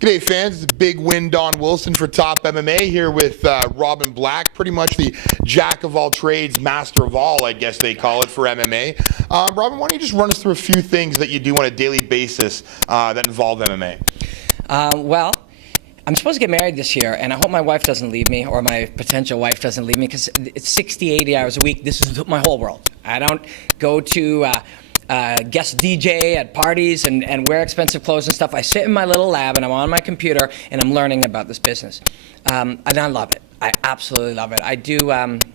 G'day fans, it's Big Win Don Wilson for Top MMA here with Robin Black, pretty much the jack of all trades, master of all, I guess they call it for MMA. Robin, why don't you just run us through a few things that you do on a daily basis that involve MMA? Well, I'm supposed to get married this year, and I hope my wife doesn't leave me, or my potential wife doesn't leave me, because it's 60, 80 hours a week. This is my whole world. I don't go to guest DJ at parties and wear expensive clothes and stuff. I sit in my little lab and I'm on my computer and I'm learning about this business. And I love it. I absolutely love it. I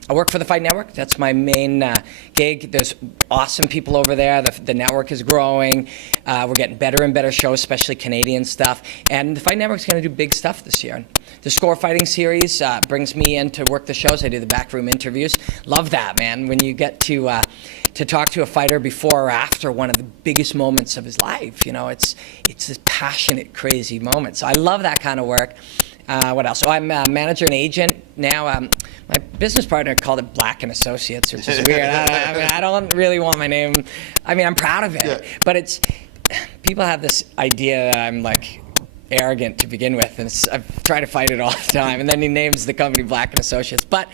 work for the Fight Network. That's my main gig. There's awesome people over there. The network is growing. We're getting better and better shows, especially Canadian stuff. And the Fight Network's going to do big stuff this year. The Score Fighting series brings me in to work the shows. I do the backroom interviews. Love that, man. When you get to talk to a fighter before or after one of the biggest moments of his life. You know, it's this passionate, crazy moment. So I love that kind of work. What else? So I'm a manager and agent now. My business partner called it Black and Associates, which is weird. I don't really want my name. I mean, I'm proud of it, yeah. But people have this idea that I'm like arrogant to begin with, and I've tried to fight it all the time. And then he names the company Black and Associates. But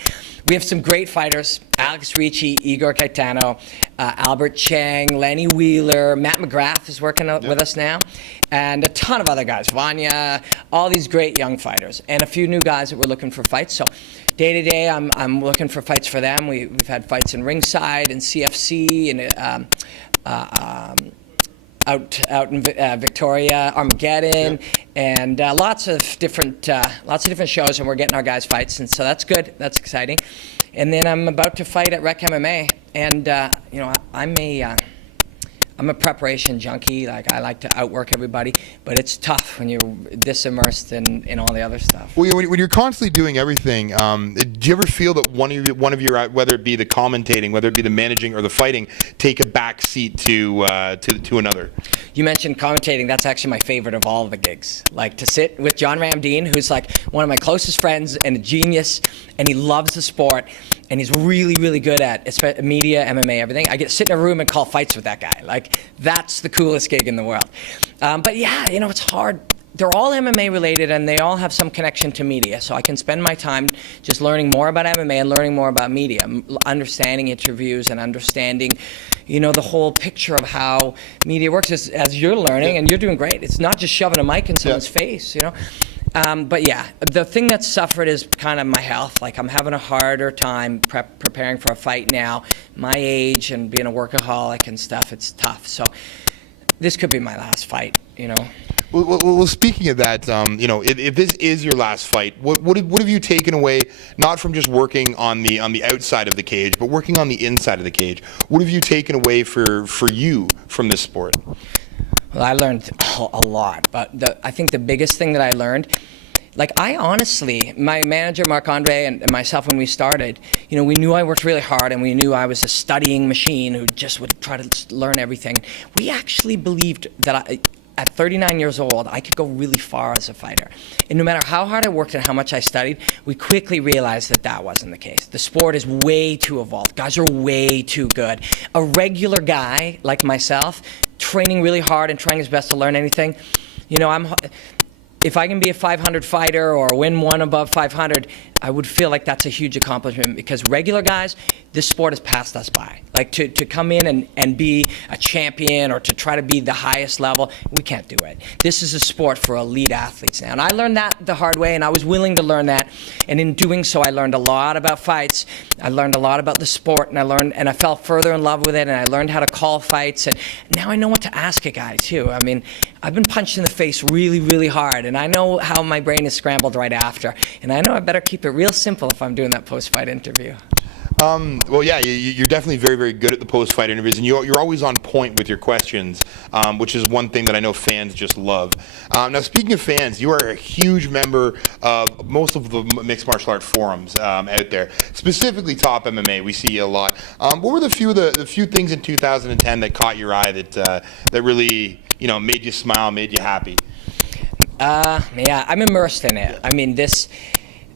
we have some great fighters: Alex Ricci, Igor Caetano, Albert Chang, Lenny Wheeler, Matt McGrath is working with us now, and a ton of other guys, Vanya, all these great young fighters, and a few new guys that we're looking for fights. So day to day, I'm looking for fights for them. We've had fights in Ringside and CFC and out in Victoria, Armageddon, and lots of different shows, and we're getting our guys fights, and so that's good. That's exciting. And then I'm about to fight at Rec MMA, and you know, I'm a preparation junkie. Like, I like to outwork everybody, but it's tough when you're this immersed in all the other stuff. Well, when you're constantly doing everything, do you ever feel that one of your, whether it be the commentating, whether it be the managing or the fighting, take a back seat to another? You mentioned commentating. That's actually my favorite of all of the gigs. Like, to sit with John Ramdeen, who's like one of my closest friends and a genius, and he loves the sport, and he's really, really good at media, MMA, everything. I get to sit in a room and call fights with that guy. Like, that's the coolest gig in the world. But yeah, you know, it's hard. They're all MMA related, and they all have some connection to media. So I can spend my time just learning more about MMA and learning more about media, understanding interviews and understanding, you know, the whole picture of how media works as you're learning, and you're doing great. It's not just shoving a mic in someone's face, you know. But yeah, the thing that's suffered is kind of my health. Like, I'm having a harder time preparing for a fight now. My age and being a workaholic and stuff, it's tough. So this could be my last fight, you know. Well, speaking of that, you know, if this is your last fight, what have you taken away, not from just working on the outside of the cage, but working on the inside of the cage? What have you taken away for you from this sport? Well, I learned a lot, but I think the biggest thing that I learned, like, I honestly, my manager, Marc-Andre, and myself, when we started, you know, we knew I worked really hard, and we knew I was a studying machine who just would try to learn everything. We actually believed that at 39 years old, I could go really far as a fighter. And no matter how hard I worked and how much I studied, we quickly realized that that wasn't the case. The sport is way too evolved. Guys are way too good. A regular guy like myself, training really hard and trying his best to learn anything, you know, if I can be a 500 fighter or win one above 500, I would feel like that's a huge accomplishment, because regular guys, this sport has passed us by. Like, to come in and be a champion or to try to be the highest level, we can't do it. This is a sport for elite athletes now. And I learned that the hard way, and I was willing to learn that. And in doing so, I learned a lot about fights. I learned a lot about the sport, and I fell further in love with it, and I learned how to call fights. And now I know what to ask a guy, too. I mean, I've been punched in the face really, really hard, and I know how my brain is scrambled right after. And I know I better keep it real simple if I'm doing that post-fight interview. Well, yeah, you're definitely very, very good at the post-fight interviews, and you're always on point with your questions, which is one thing that I know fans just love. Now, speaking of fans, you are a huge member of most of the mixed martial art forums out there, specifically Top MMA. We see you a lot. What were the few things in 2010 that caught your eye that really, you know, made you smile, made you happy? Yeah, I'm immersed in it. I mean,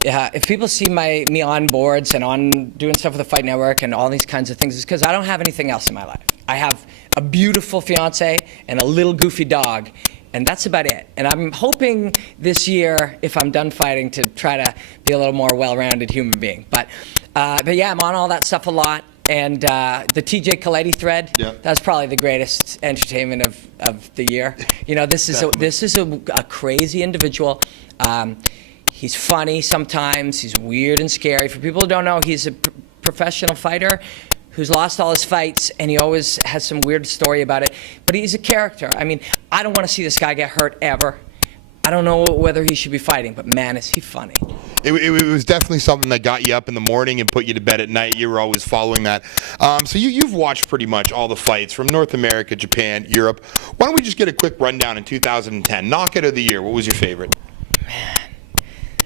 if people see me on boards and on doing stuff with the Fight Network and all these kinds of things, it's because I don't have anything else in my life. I have a beautiful fiance and a little goofy dog, And that's about it. And I'm hoping this year, if I'm done fighting, to try to be a little more well-rounded human being. But yeah, I'm on all that stuff a lot. And the TJ Coletti thread, that's probably the greatest entertainment of the year. You know, this is a crazy individual. He's funny sometimes. He's weird and scary. For people who don't know, he's a professional fighter who's lost all his fights, and he always has some weird story about it. But he's a character. I mean, I don't want to see this guy get hurt ever. I don't know whether he should be fighting, but man, is he funny. It was definitely something that got you up in the morning and put you to bed at night. You were always following that. So you've watched pretty much all the fights from North America, Japan, Europe. Why don't we just get a quick rundown in 2010? Knockout of the year, what was your favorite? Man,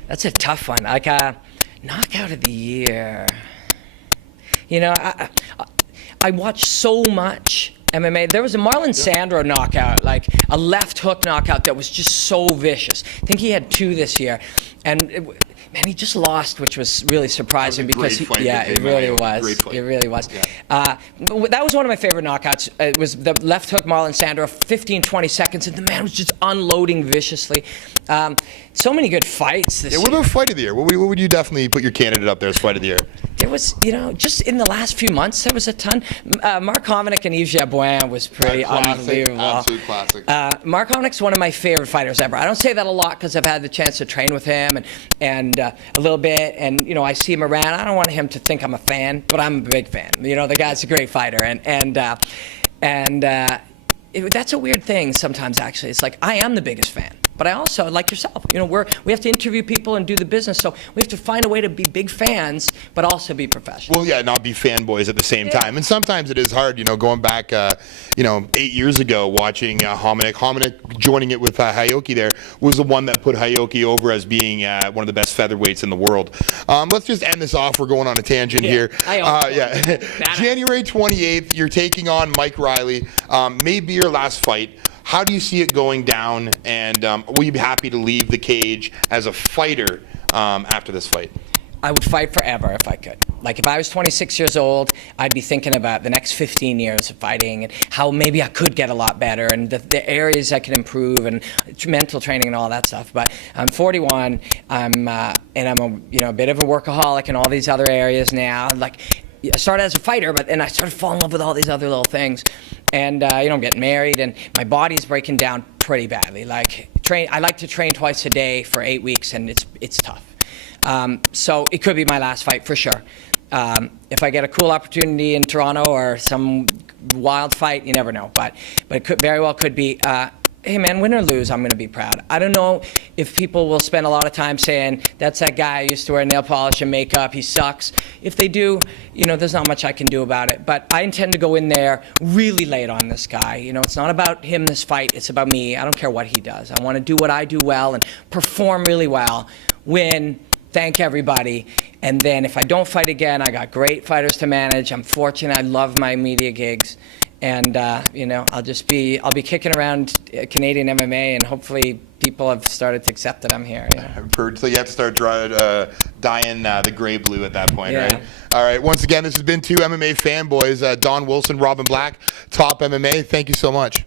that's a tough one. Like, knockout of the year. You know, I watched so much MMA. There was a Marlon Sandro knockout, like a left hook knockout that was just so vicious. I think he had 2 this year. And man, he just lost, which was really surprising because it really was. It really was. Yeah. That was one of my favorite knockouts. It was the left hook Marlon Sandro, 15, 20 seconds, and the man was just unloading viciously. So many good fights this year. What about fight of the year? What would you definitely put your candidate up there as fight of the year? There was, you know, just in the last few months, there was a ton. Mark Hominick and Yves Jabouin was pretty unbelievable. Absolute classic. Mark Hominick's one of my favorite fighters ever. I don't say that a lot because I've had the chance to train with him and a little bit, and you know, I see him around. I don't want him to think I'm a fan, but I'm a big fan. You know, the guy's a great fighter, and that's a weird thing sometimes. Actually, it's like I am the biggest fan. But I also, like yourself, you know, we have to interview people and do the business, so we have to find a way to be big fans, but also be professional. Well, yeah, not be fanboys at the same time. And sometimes it is hard, you know, going back, 8 years ago, watching Hominick joining it with Hayoki there was the one that put Hayoki over as being one of the best featherweights in the world. Let's just end this off. We're going on a tangent here. January 28th, you're taking on Mike Riley. Maybe your last fight. How do you see it going down, and will you be happy to leave the cage as a fighter after this fight? I would fight forever if I could. Like, if I was 26 years old, I'd be thinking about the next 15 years of fighting and how maybe I could get a lot better and the areas I could improve and mental training and all that stuff. But I'm 41, and I'm a bit of a workaholic in all these other areas now. Like, I started as a fighter, but then I started falling in love with all these other little things. And, I'm getting married, and my body's breaking down pretty badly. Like, I like to train twice a day for 8 weeks, and it's tough. So it could be my last fight for sure. If I get a cool opportunity in Toronto or some wild fight, you never know. But it could very well could be. Hey man, win or lose, I'm going to be proud. I don't know if people will spend a lot of time saying, that's that guy who used to wear nail polish and makeup, he sucks. If they do, you know, there's not much I can do about it. But I intend to go in there, really lay it on this guy. You know, it's not about him, this fight, it's about me. I don't care what he does. I want to do what I do well and perform really well, win, thank everybody. And then if I don't fight again, I got great fighters to manage. I'm fortunate, I love my media gigs. And, I'll be kicking around Canadian MMA, and hopefully people have started to accept that I'm here. Yeah. So you have to start dyeing the gray blue at that point, right? All right. Once again, this has been 2 MMA fanboys, Don Wilson, Robin Black, Top MMA. Thank you so much.